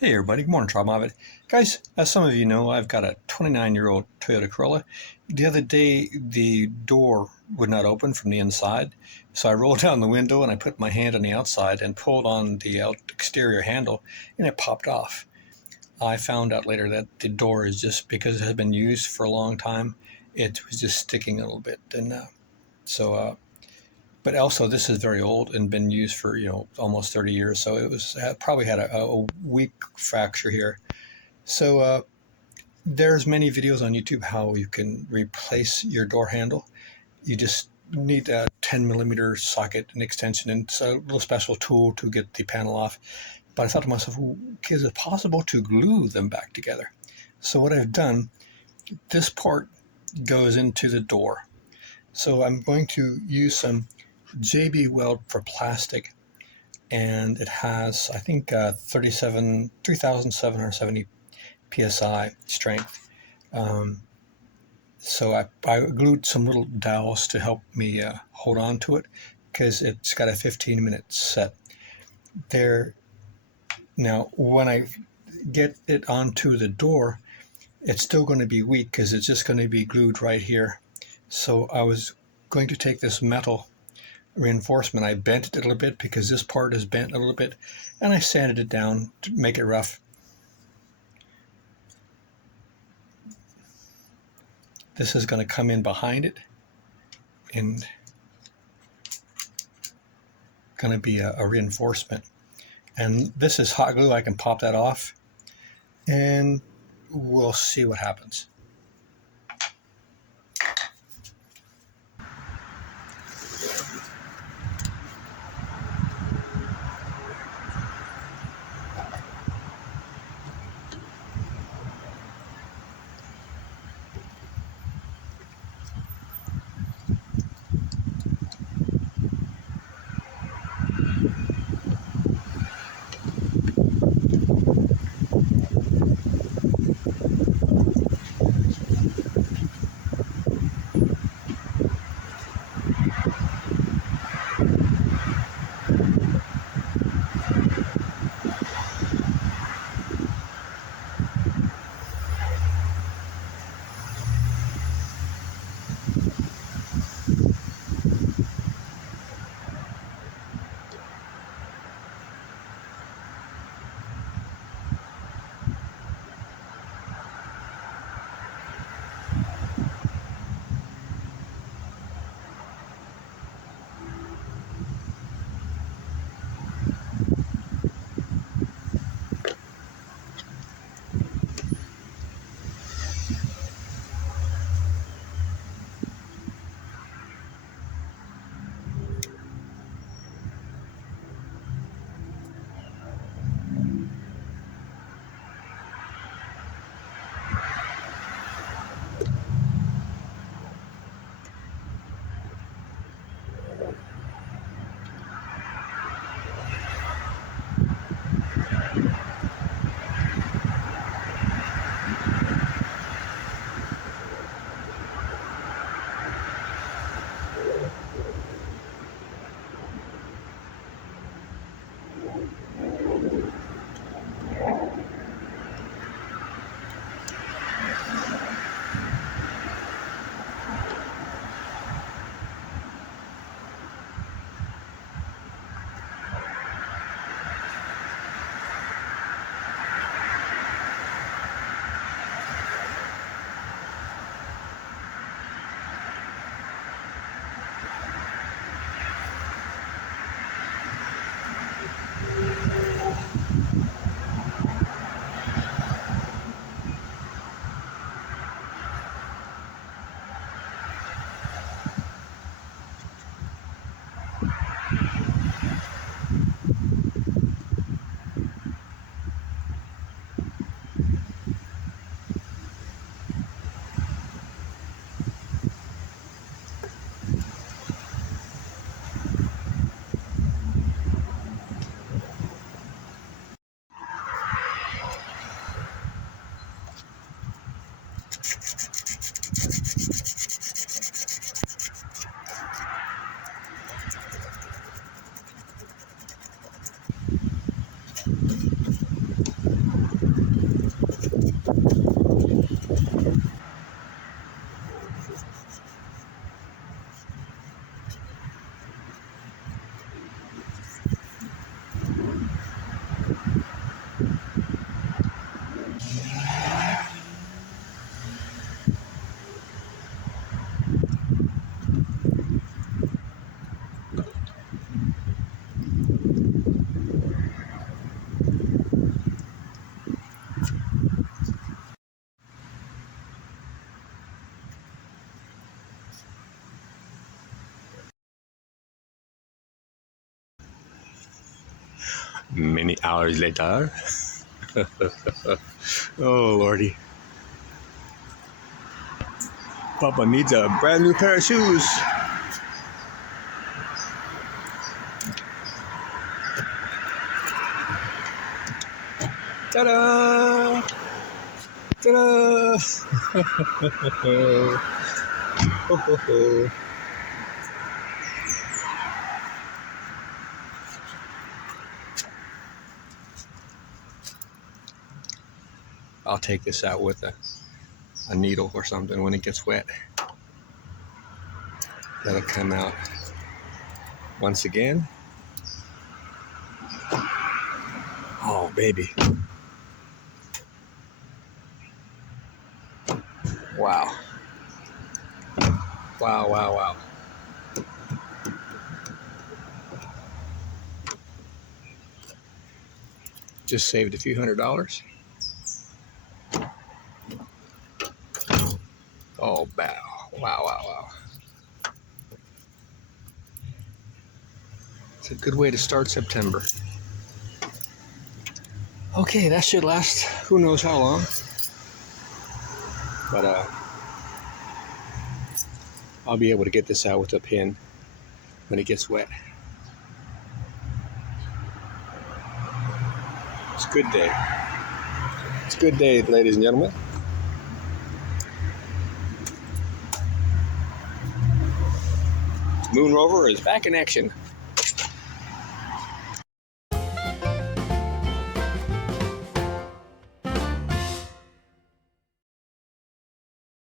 Hey everybody, good morning, Robb. Guys, as some of you know, I've got a 29-year-old Toyota Corolla. The other day, the door would not open from the inside, so I rolled down the window and I put my hand on the outside and pulled on the exterior handle, and it popped off. I found out later that the door is just because it had been used for a long time, it was just sticking a little bit, and but also this is very old and been used for almost 30 years, so it probably had a weak fracture here. So there's many videos on YouTube how you can replace your door handle. You just need a 10mm socket and extension, and it's a little special tool to get the panel off. But I thought to myself, is it possible to glue them back together? So what I've done, this part goes into the door. So I'm going to use some JB Weld for plastic, and it has, I think, 3,770 psi strength. So I glued some little dowels to help me hold on to it, because it's got a 15-minute set there. Now when I get it onto the door, it's still going to be weak because it's just going to be glued right here. So I was going to take this metal reinforcement, I bent it a little bit because this part is bent a little bit, and I sanded it down to make it rough. This is going to come in behind it and going to be a reinforcement. And this is hot glue. I can pop that off and we'll see what happens. Many hours later. Oh, Lordy. Papa needs a brand new pair of shoes. Ta-da! Ta-da! Ho, ho, ho. I'll take this out with a needle or something when it gets wet. Let it come out once again. Oh, baby. Wow. Wow, wow, wow. Just saved a few $100s. Oh, wow. Wow, wow, wow. It's a good way to start September. Okay, that should last who knows how long. But I'll be able to get this out with a pin when it gets wet. It's a good day. It's a good day, ladies and gentlemen. Moon Rover is back in action.